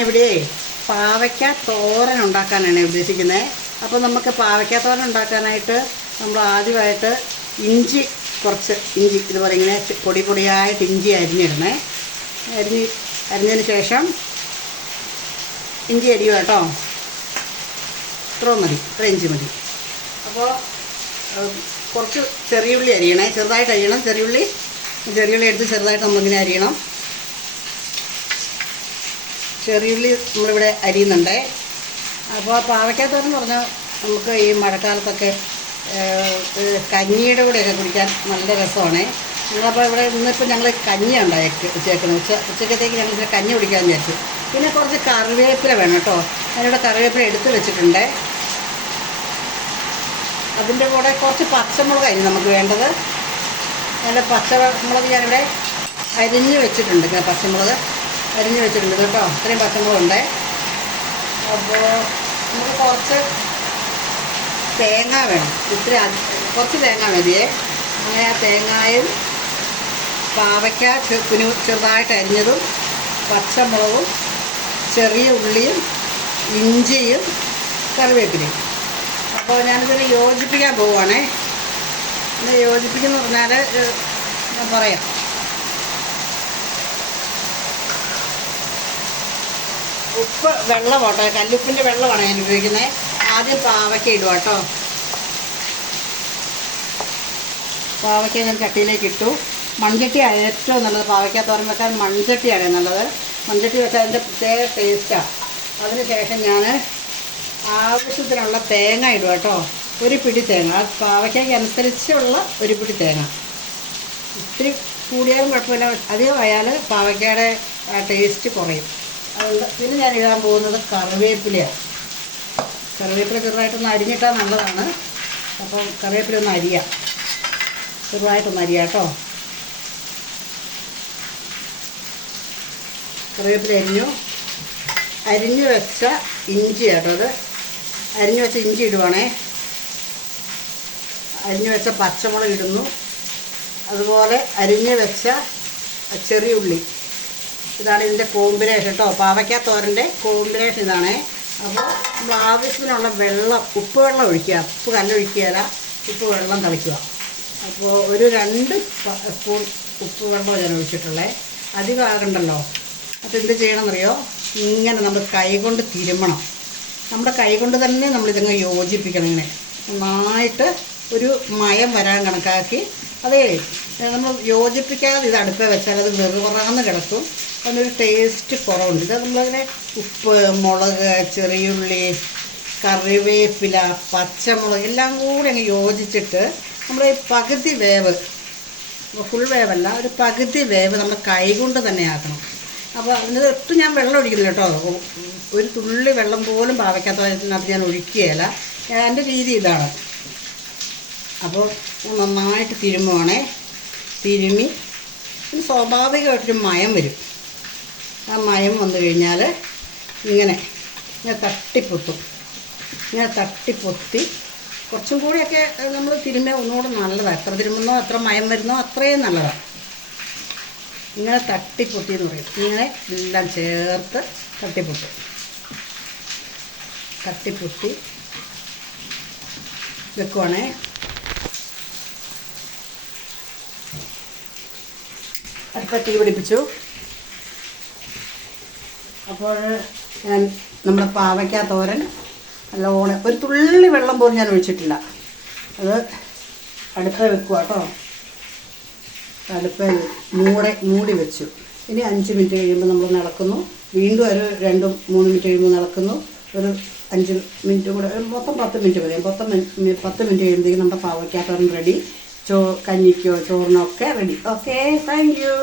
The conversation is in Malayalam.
ഞാനിവിടെ പാവയ്ക്ക തോരൻ ഉണ്ടാക്കാനാണ് ഉദ്ദേശിക്കുന്നത്. അപ്പോൾ നമുക്ക് പാവയ്ക്ക തോരൻ ഉണ്ടാക്കാനായിട്ട് നമ്മൾ ആദ്യമായിട്ട് കുറച്ച് ഇഞ്ചി ഇതുപോലെ ഇങ്ങനെ പൊടി പൊടിയായിട്ട് ഇഞ്ചി അരിഞ്ഞിടണേ. അരിഞ്ഞതിന് ശേഷം ഇഞ്ചി അരിയുക കേട്ടോ. ഇത്ര ഇഞ്ചി മതി. അപ്പോൾ കുറച്ച് ചെറിയുള്ളി അരിയണേ, ചെറുതായിട്ട് അരിയണം. ചെറിയുള്ളി എടുത്ത് ചെറുതായിട്ട് നമ്മളിങ്ങനെ അരിയണം. ചെറിയുള്ളി നമ്മളിവിടെ അരിയുന്നുണ്ട്. അപ്പോൾ പാവയ്ക്കത്തോരെന്ന് പറഞ്ഞാൽ നമുക്ക് ഈ മഴക്കാലത്തൊക്കെ കഞ്ഞിയുടെ കൂടെയൊക്കെ കുടിക്കാൻ നല്ല രസമാണ്. ഞങ്ങളപ്പോൾ ഇവിടെ ഇന്നിപ്പോൾ ഞങ്ങൾ കഞ്ഞിയാണ് വെച്ചേക്കുന്നത്. ഉച്ചക്കത്തേക്ക് ഞങ്ങൾ കഞ്ഞി കുടിക്കാമെന്ന് വിചാരിച്ചു. പിന്നെ കുറച്ച് കറിവേപ്പില വേണം കേട്ടോ. ഞാനിവിടെ കറിവേപ്പില എടുത്ത് വെച്ചിട്ടുണ്ട്. അതിൻ്റെ കൂടെ കുറച്ച് പച്ചമുളകായിരുന്നു നമുക്ക് വേണ്ടത്. നല്ല പച്ചമുളക് ഞാനിവിടെ അരിഞ്ഞ് വെച്ചിട്ടുണ്ട്. പച്ചമുളക് അരിഞ്ഞ് വെച്ചിട്ടുണ്ട് കേട്ടോ. ഇത്രയും പച്ചമുളകുണ്ട്. അപ്പോൾ നമുക്ക് കുറച്ച് തേങ്ങ വേണം. കുറച്ച് തേങ്ങ മതിയേ. അങ്ങനെ ആ തേങ്ങയും പാവയ്ക്ക ചെറുതായിട്ട് അരിഞ്ഞതും പച്ചമുളകും ചെറിയ ഉള്ളിയും ഇഞ്ചിയും കറിവേപ്പിലയും. അപ്പോൾ ഞാനിതിനെ യോജിപ്പിക്കാൻ പോവുകയാണേ. ഇത് യോജിപ്പിക്കുന്ന പറഞ്ഞാൽ ഞാൻ പറയാം. ഉപ്പ് വെള്ളമാട്ടോ, കല്ലുപ്പിൻ്റെ വെള്ളമാണ് ഞാൻ ഉപയോഗിക്കുന്നത്. ആദ്യം പാവയ്ക്ക ഇടുക കേട്ടോ. പാവയ്ക്ക ഞാൻ ചട്ടിയിലേക്ക് ഇട്ടു. മൺചട്ടിയാണ് ഏറ്റവും നല്ലത്. പാവയ്ക്ക തോരൻ വെക്കാൻ മൺചട്ടിയാണ് നല്ലത്. മൺചട്ടി വെച്ചാൽ അതിൻ്റെ പ്രത്യേക ടേസ്റ്റാണ്. അതിന് ശേഷം ഞാൻ ആവശ്യത്തിനുള്ള തേങ്ങ ഇടുക കേട്ടോ. ഒരു പിടി തേങ്ങ, പാവയ്ക്കയ്ക്ക് അനുസരിച്ചുള്ള ഒരു പിടി തേങ്ങ. ഇത്തിരി കൂടിയാലും കുഴപ്പമില്ല, അധികമായാൽ പാവയ്ക്കയുടെ ടേസ്റ്റ് കുറയും. അതുകൊണ്ട് പിന്നെ ഞാൻ ഇടാൻ പോകുന്നത് കറിവേപ്പിലയാണ്. കറിവേപ്പില ചെറുതായിട്ടൊന്ന് അരിഞ്ഞിട്ടാൽ നല്ലതാണ്. അപ്പം കറിവേപ്പില ഒന്ന് അരിയാം, ചെറുതായിട്ടൊന്ന് അരിയാം കേട്ടോ. കറിവേപ്പില അരിഞ്ഞു വെച്ച ഇഞ്ചി കേട്ടോ. അത് അരിഞ്ഞു വെച്ച ഇഞ്ചി ഇടുവാണേ. അരിഞ്ഞു വെച്ച പച്ചമുളക് ഇടുന്നു. അതുപോലെ അരിഞ്ഞു വെച്ച ചെറിയ ഉള്ളി. ഇതാണ് ഇതിൻ്റെ കോമ്പിനേഷൻ കേട്ടോ. പാവയ്ക്ക തോരൻ്റെ കോമ്പിനേഷൻ ഇതാണ്. അപ്പോൾ നമ്മൾ ആവശ്യത്തിനുള്ള വെള്ളം, ഉപ്പ് വെള്ളം ഒഴിക്കുക. ഉപ്പ് കല്ലൊഴിക്കുകയല്ല, ഉപ്പ് വെള്ളം തളിക്കുക. അപ്പോൾ ഒരു 2 സ്പൂൺ ഉപ്പ് വെള്ളം ഞാൻ ഒഴിച്ചിട്ടുള്ളത്. അധികം ആകണ്ടല്ലോ. അപ്പോൾ എന്ത് ചെയ്യണമെന്നറിയോ? ഇങ്ങനെ നമ്മൾ കൈകൊണ്ട് തിരുമ്മണം. നമ്മുടെ കൈകൊണ്ട് തന്നെ നമ്മളിതങ്ങ് യോജിപ്പിക്കണം. ഇങ്ങനെ നന്നായിട്ട് ഒരു മയം വരാൻ കണക്കാക്കി. അതേ നമ്മൾ യോജിപ്പിക്കാതെ ഇത് അടുപ്പേ വെച്ചാൽ അത് വെറുപറന്ന് കിടക്കും. അതിനൊരു ടേസ്റ്റ് കുറവുണ്ട്. ഇത് നമ്മളങ്ങനെ ഉപ്പ്, മുളക്, ചെറിയുള്ളി, കറിവേപ്പില, പച്ചമുളക് എല്ലാം കൂടി അങ്ങ് യോജിച്ചിട്ട് നമ്മൾ ഈ പകുതി വേവ്, ഫുൾ വേവല്ല, ഒരു പകുതി വേവ് നമ്മൾ കൈകൊണ്ട് തന്നെ ആക്കണം. അപ്പോൾ അതിന് ഒട്ടും ഞാൻ വെള്ളം ഒഴിക്കുന്നില്ല കേട്ടോ. ഒരു തുള്ളി വെള്ളം പോലും പാവയ്ക്കത്തോരത്തിനകത്ത് ഞാൻ ഒഴിക്കുകയില്ല. എൻ്റെ രീതി ഇതാണ്. അപ്പോൾ നന്നായിട്ട് തിരുമ്മുവാണേ. തിരുമ്മി സ്വാഭാവികമായിട്ടൊരു മയം വരും. ആ മയം വന്നു കഴിഞ്ഞാൽ ഇങ്ങനെ തട്ടിപ്പൊത്തും. ഇങ്ങനെ തട്ടിപ്പൊത്തി കുറച്ചും കൂടിയൊക്കെ നമ്മൾ തിരുമ്മിയാൽ ഒന്നുകൂടെ നല്ലതാണ്. എത്ര തിരുമ്മുന്നോ എത്ര മയം വരുന്നോ അത്രയും നല്ലതാണ്. ഇങ്ങനെ തട്ടിപ്പൊത്തി എന്ന് പറയും. ഇങ്ങനെ എല്ലാം ചേർത്ത് തട്ടിപ്പൊത്തി വെക്കുവാണേ. അടുത്ത തീ പിടിപ്പിച്ചു. അപ്പോൾ ഞാൻ നമ്മുടെ പാവയ്ക്ക തോരൻ നല്ലോണം, ഒരു തുള്ളി വെള്ളം പോലും ഞാൻ ഒഴിച്ചിട്ടില്ല. അത് അടുപ്പേ വെക്കുക കേട്ടോ. അടുപ്പേ മൂടി വെച്ചു. ഇനി 5 മിനിറ്റ് കഴിയുമ്പോൾ നമ്മൾ ഇളക്കുന്നു. വീണ്ടും ഒരു 2-3 മിനിറ്റ് കഴിയുമ്പോൾ ഇളക്കുന്നു. ഒരു 5 മിനിറ്റ് കൂടെ, മൊത്തം 10 മിനിറ്റ് മതി. 10 മിനിറ്റ് കഴിയുമ്പോഴത്തേക്കും നമ്മുടെ പാവയ്ക്ക തോരൻ റെഡി. കഞ്ഞിക്കോ ചോറിനോ ഒക്കെ റെഡി. Okay, thank you.